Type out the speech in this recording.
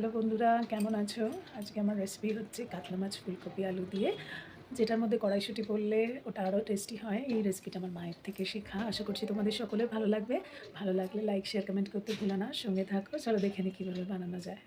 Hello বন্ধুরা, কেমন আছো? আজকে আমার রেসিপি হচ্ছে কাতলা মাছ ফুলকপি আলু দিয়ে, যেটার মধ্যে কড়াইশুঁটি পড়লে ওটা আরও টেস্টি হয়। এই রেসিপিটা আমার মায়ের থেকে শেখা। আশা করছি তোমাদের সকলের ভালো লাগবে। ভালো লাগলে লাইক, শেয়ার, কমেন্ট করতে ভুলো না। সঙ্গে থাকো, চলো দেখে নিই কীভাবে বানানো যায়।